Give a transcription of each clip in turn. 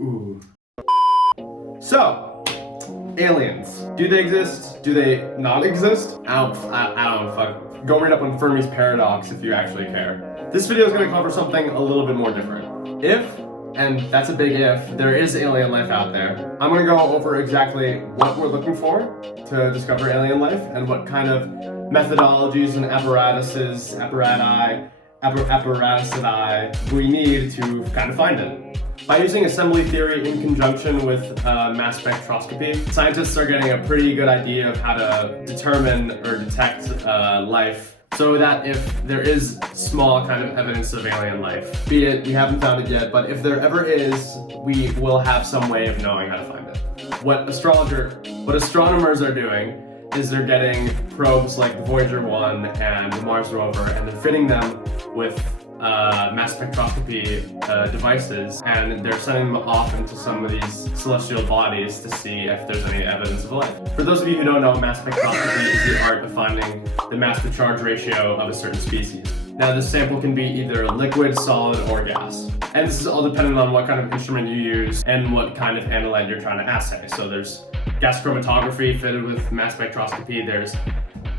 Ooh. So, aliens. Do they exist? Do they not exist? I don't fuck. Go read up on Fermi's paradox if you actually care. This video is going to cover something a little bit more different. If, and that's a big if, there is alien life out there, I'm going to go over exactly what we're looking for to discover alien life and what kind of methodologies and apparatuses we need to kind of find it. By using assembly theory in conjunction with mass spectroscopy, scientists are getting a pretty good idea of how to determine or detect life, so that if there is small kind of evidence of alien life, be it we haven't found it yet, but if there ever is, we will have some way of knowing how to find it. What astronomers are doing is they're getting probes like the Voyager 1 and the Mars rover, and they're fitting them with mass spectroscopy devices, and they're sending them off into some of these celestial bodies to see if there's any evidence of life. For those of you who don't know, mass spectroscopy is the art of finding the mass to charge ratio of a certain species. Now, this sample can be either liquid, solid, or gas. And this is all dependent on what kind of instrument you use and what kind of analyte you're trying to assay. So there's gas chromatography fitted with mass spectroscopy, there's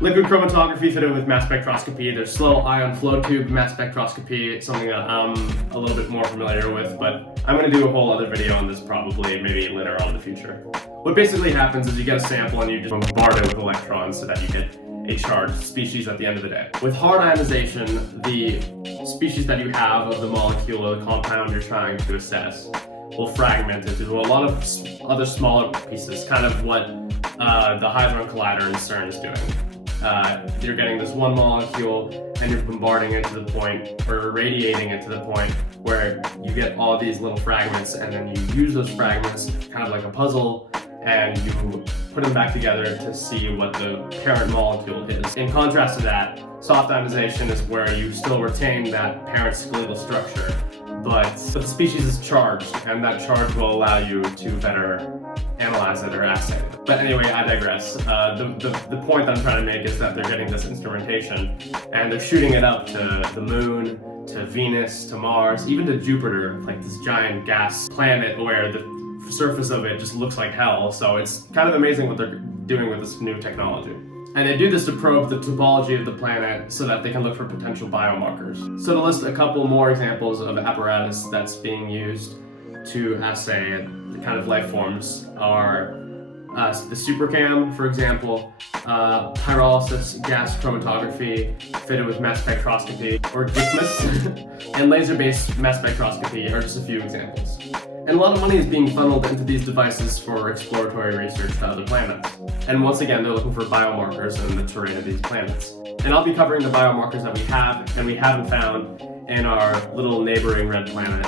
liquid chromatography fitted with mass spectroscopy, there's slow ion flow tube mass spectroscopy. It's something that I'm a little bit more familiar with, but I'm going to do a whole other video on this probably maybe later on in the future. What basically happens is you get a sample and you just bombard it with electrons so that you get a charged species at the end of the day. With hard ionization, the species that you have of the molecule or the compound you're trying to assess will fragment into a lot of other smaller pieces, kind of what the Hadron Collider in CERN is doing. You're getting this one molecule and you're bombarding it to the point, or radiating it to the point where you get all these little fragments, and then you use those fragments kind of like a puzzle, and you put them back together to see what the parent molecule is. In contrast to that, soft ionization is where you still retain that parent skeletal structure, but the species is charged, and that charge will allow you to better analyze it or assay it. But anyway, I digress. The point that I'm trying to make is that they're getting this instrumentation, and they're shooting it up to the moon, to Venus, to Mars, even to Jupiter, like this giant gas planet where the surface of it just looks like hell. So it's kind of amazing what they're doing with this new technology. And they do this to probe the topology of the planet so that they can look for potential biomarkers. So to list a couple more examples of apparatus that's being used to assay the kind of life forms are the SuperCam, for example, Pyrolysis-Gas chromatography fitted with mass spectroscopy, or GICMAS, and laser-based mass spectroscopy are just a few examples. And a lot of money is being funneled into these devices for exploratory research to other planets. And once again, they're looking for biomarkers in the terrain of these planets. And I'll be covering the biomarkers that we have and we haven't found in our little neighboring red planet.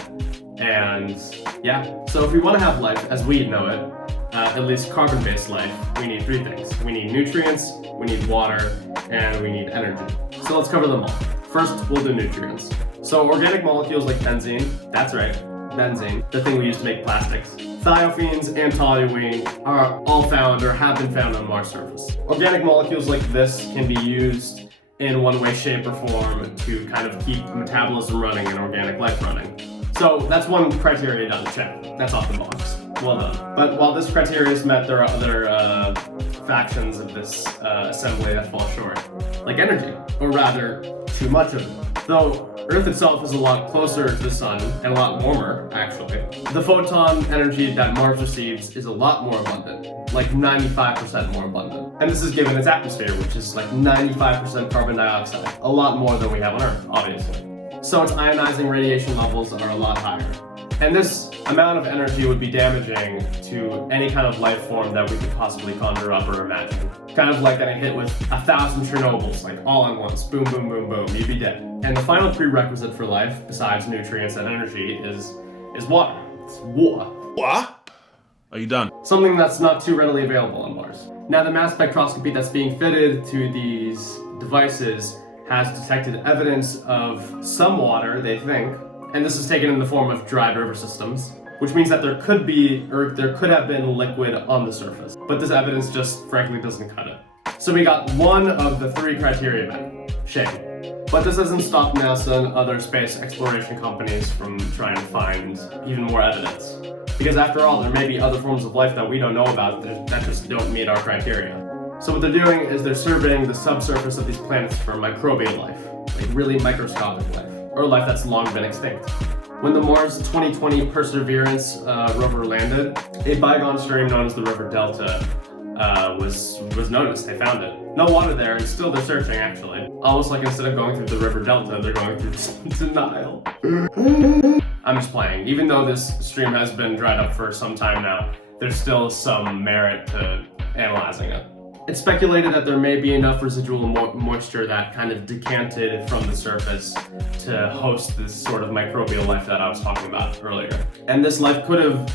And yeah, so if we want to have life as we know it, at least carbon-based life, we need three things. We need nutrients, we need water, and we need energy. So let's cover them all. First, we'll do nutrients. So organic molecules like benzene, that's right, benzene, the thing we use to make plastics, thiophenes, and toluene are all found or have been found on Mars' surface. Organic molecules like this can be used in one way, shape, or form to kind of keep metabolism running and organic life running. So that's one criteria done, check. That's off the box. Well done. But while this criteria is met, there are other factions of this assembly that fall short, like energy, or rather, too much of it. Though Earth itself is a lot closer to the sun and a lot warmer, actually, the photon energy that Mars receives is a lot more abundant, like 95% more abundant. And this is given its atmosphere, which is like 95% carbon dioxide, a lot more than we have on Earth, obviously. So its ionizing radiation levels are a lot higher. And this amount of energy would be damaging to any kind of life form that we could possibly conjure up or imagine. Kind of like getting hit with 1,000 Chernobyls, like all at once, boom, boom, boom, boom, you'd be dead. And the final prerequisite for life, besides nutrients and energy, is water. It's water. What? Are you done? Something that's not too readily available on Mars. Now, the mass spectroscopy that's being fitted to these devices has detected evidence of some water, they think, and this is taken in the form of dry river systems, which means that there could be, or there could have been liquid on the surface. But this evidence just frankly doesn't cut it. So we got one of the three criteria met. Shame. But this hasn't stopped NASA and other space exploration companies from trying to find even more evidence. Because after all, there may be other forms of life that we don't know about that just don't meet our criteria. So what they're doing is they're surveying the subsurface of these planets for microbial life, like really microscopic life, or life that's long been extinct. When the Mars 2020 Perseverance rover landed, a bygone stream known as the River Delta was noticed. They found it. No water there, and still they're searching, actually. Almost like instead of going through the River Delta, they're going through the Nile. I'm just playing. Even though this stream has been dried up for some time now, there's still some merit to analyzing it. It's speculated that there may be enough residual moisture that kind of decanted from the surface to host this sort of microbial life that I was talking about earlier. And this life could have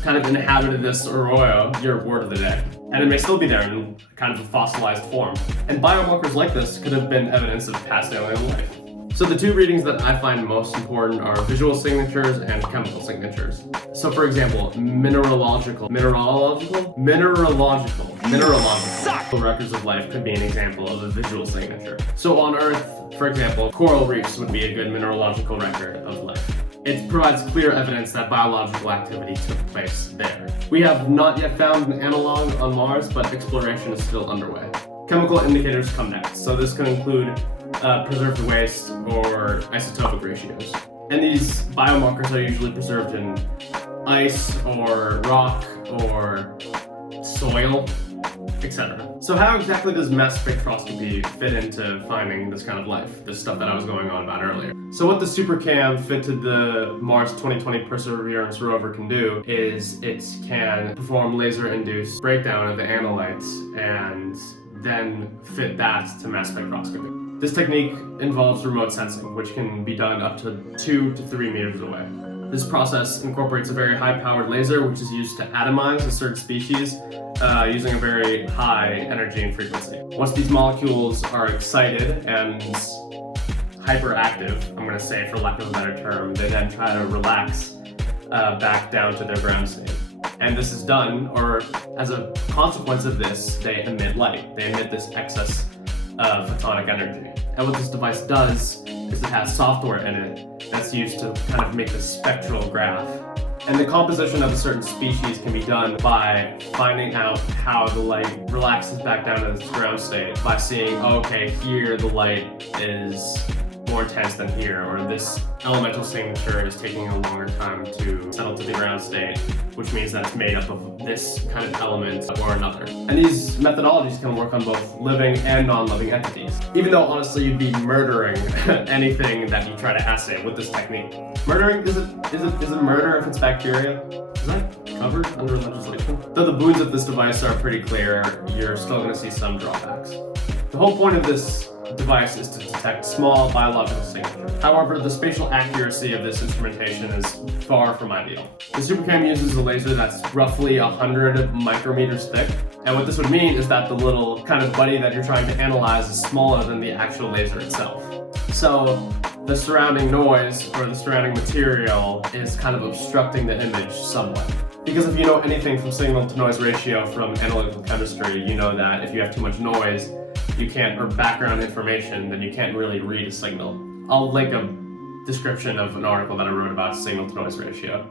kind of inhabited this arroyo, your word of the day. And it may still be there in kind of a fossilized form. And biomarkers like this could have been evidence of past alien life. So the two readings that I find most important are visual signatures and chemical signatures. So for example, mineralogical records of life could be an example of a visual signature. So on Earth, for example, coral reefs would be a good mineralogical record of life. It provides clear evidence that biological activity took place there. We have not yet found an analog on Mars, but exploration is still underway. Chemical indicators come next, so this can include preserved waste or isotopic ratios. And these biomarkers are usually preserved in ice or rock or soil, etc. So how exactly does mass spectroscopy fit into finding this kind of life, this stuff that I was going on about earlier? So what the SuperCam fitted the Mars 2020 Perseverance rover can do is it can perform laser-induced breakdown of the analytes and then fit that to mass spectroscopy. This technique involves remote sensing, which can be done up to 2 to 3 meters away. This process incorporates a very high-powered laser, which is used to atomize a certain species using a very high energy and frequency. Once these molecules are excited and hyperactive, I'm going to say for lack of a better term, they then try to relax back down to their ground state. And this is done, or as a consequence of this, they emit light. They emit this excess photonic energy. And what this device does is it has software in it that's used to kind of make the spectral graph. And the composition of a certain species can be done by finding out how the light relaxes back down to its ground state by seeing, okay, here the light is more intense than here, or this elemental signature is taking a longer time to settle to the ground state, which means that it's made up of this kind of element or another. And these methodologies can work on both living and non-living entities. Even though honestly you'd be murdering anything that you try to assay with this technique. Murdering, is it murder if it's bacteria? Is that covered under legislation? Though the boons of this device are pretty clear, you're still going to see some drawbacks. The whole point of this device is to detect small biological signatures. However, the spatial accuracy of this instrumentation is far from ideal. The SuperCam uses a laser that's roughly 100 micrometers thick, and what this would mean is that the little kind of buddy that you're trying to analyze is smaller than the actual laser itself. So the surrounding noise or the surrounding material is kind of obstructing the image somewhat. Because if you know anything from signal to noise ratio from analytical chemistry, you know that if you have too much noise, you can't, or background information, then you can't really read a signal. I'll link a description of an article that I wrote about signal to noise ratio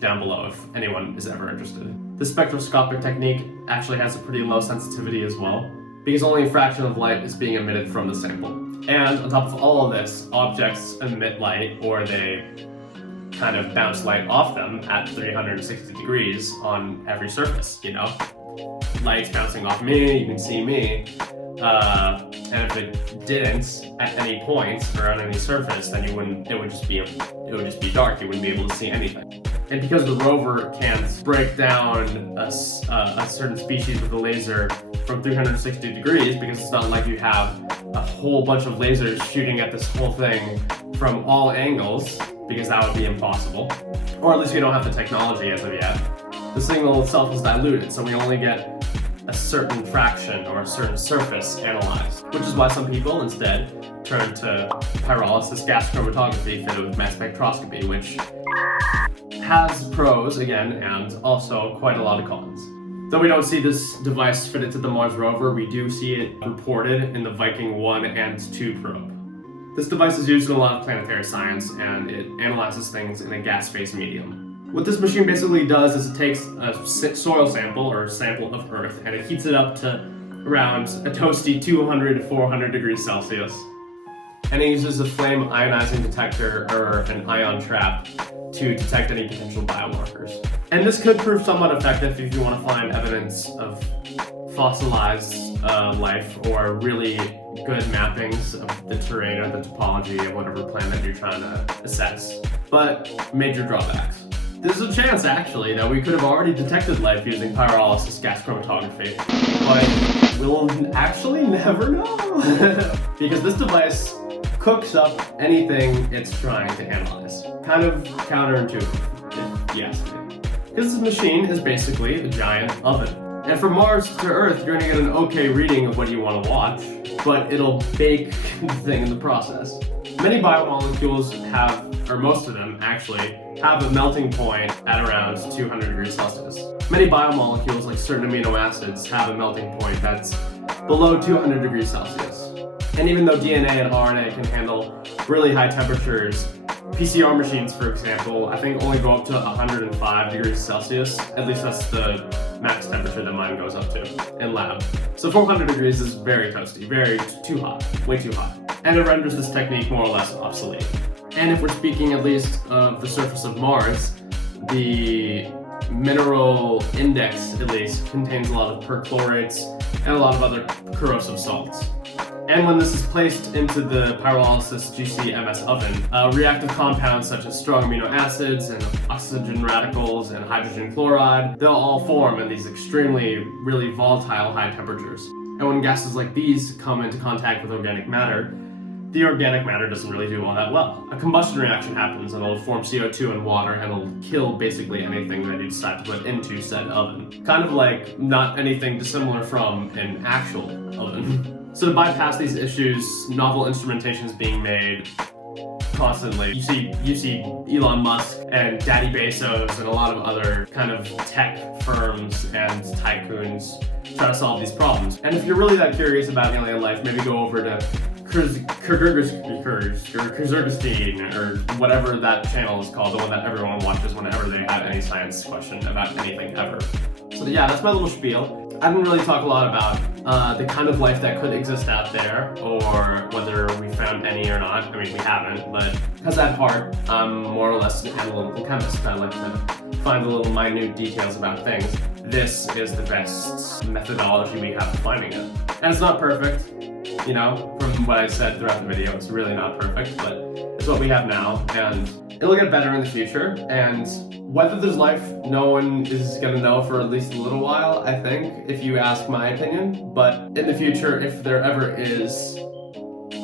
down below if anyone is ever interested. The spectroscopic technique actually has a pretty low sensitivity as well, because only a fraction of light is being emitted from the sample. And on top of all of this, objects emit light, or they kind of bounce light off them at 360 degrees on every surface, you know? Light's bouncing off me, you can see me. And if it didn't at any point or on any surface, then it would just be dark. You wouldn't be able to see anything. And because the rover can't break down a certain species with a laser from 360 degrees, because it's not like you have a whole bunch of lasers shooting at this whole thing from all angles, because that would be impossible. Or at least we don't have the technology as of yet. The signal itself is diluted, so we only get a certain fraction or a certain surface analyzed, which is why some people instead turn to Pyrolysis-Gas chromatography fitted with mass spectroscopy, which has pros, again, and also quite a lot of cons. Though we don't see this device fitted to the Mars rover, we do see it reported in the Viking 1 and 2 probe. This device is used in a lot of planetary science, and it analyzes things in a gas phase medium. What this machine basically does is it takes a soil sample, or a sample of Earth, and it heats it up to around a toasty 200 to 400 degrees Celsius. And it uses a flame ionizing detector, or an ion trap, to detect any potential biomarkers. And this could prove somewhat effective if you want to find evidence of fossilized life, or really good mappings of the terrain or the topology of whatever planet you're trying to assess. But major drawbacks. There's a chance, actually, that we could have already detected life using pyrolysis-gas chromatography, but we'll actually never know. Because this device cooks up anything it's trying to analyze. Kind of counterintuitive, if you ask me. Because this machine is basically a giant oven. And from Mars to Earth, you're gonna get an okay reading of what you want to watch, but it'll bake the thing in the process. Many biomolecules have, or most of them actually, have a melting point at around 200 degrees Celsius. Many biomolecules, like certain amino acids, have a melting point that's below 200 degrees Celsius. And even though DNA and RNA can handle really high temperatures, PCR machines, for example, I think only go up to 105 degrees Celsius. At least that's the max temperature that mine goes up to in lab. So 400 degrees is very toasty, too hot, way too hot. And it renders this technique more or less obsolete. And if we're speaking at least of the surface of Mars, the mineral index, at least, contains a lot of perchlorates and a lot of other corrosive salts. And when this is placed into the pyrolysis GC-MS oven, reactive compounds such as strong amino acids and oxygen radicals and hydrogen chloride, they'll all form in these extremely, really volatile high temperatures. And when gases like these come into contact with organic matter, the organic matter doesn't really do all that well. A combustion reaction happens and it'll form CO2 and water, and it'll kill basically anything that you decide to put into said oven. Kind of like not anything dissimilar from an actual oven. So to bypass these issues, novel instrumentation is being made constantly. You see Elon Musk and Daddy Bezos and a lot of other kind of tech firms and tycoons try to solve these problems. And if you're really that curious about alien life, maybe go over to Kyrgyzstan or whatever that channel is called, the one that everyone watches whenever they have any science question about anything ever. So yeah, that's my little spiel. I didn't really talk a lot about the kind of life that could exist out there, or whether we found any or not. I mean, we haven't, but because at heart, I'm more or less an analytical chemist. I like to find the little minute details about things. This is the best methodology we have for finding it. And it's not perfect, you know, from what I said throughout the video, it's really not perfect, but it's what we have now, and it'll get better in the future. And whether there's life, no one is gonna know for at least a little while, I think, if you ask my opinion. But in the future, if there ever is,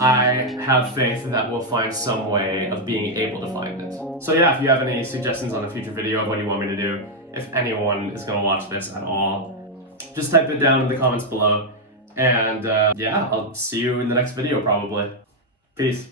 I have faith that we'll find some way of being able to find it. So yeah, if you have any suggestions on a future video of what you want me to do, if anyone is gonna watch this at all, just type it down in the comments below. And yeah, I'll see you in the next video probably. Peace.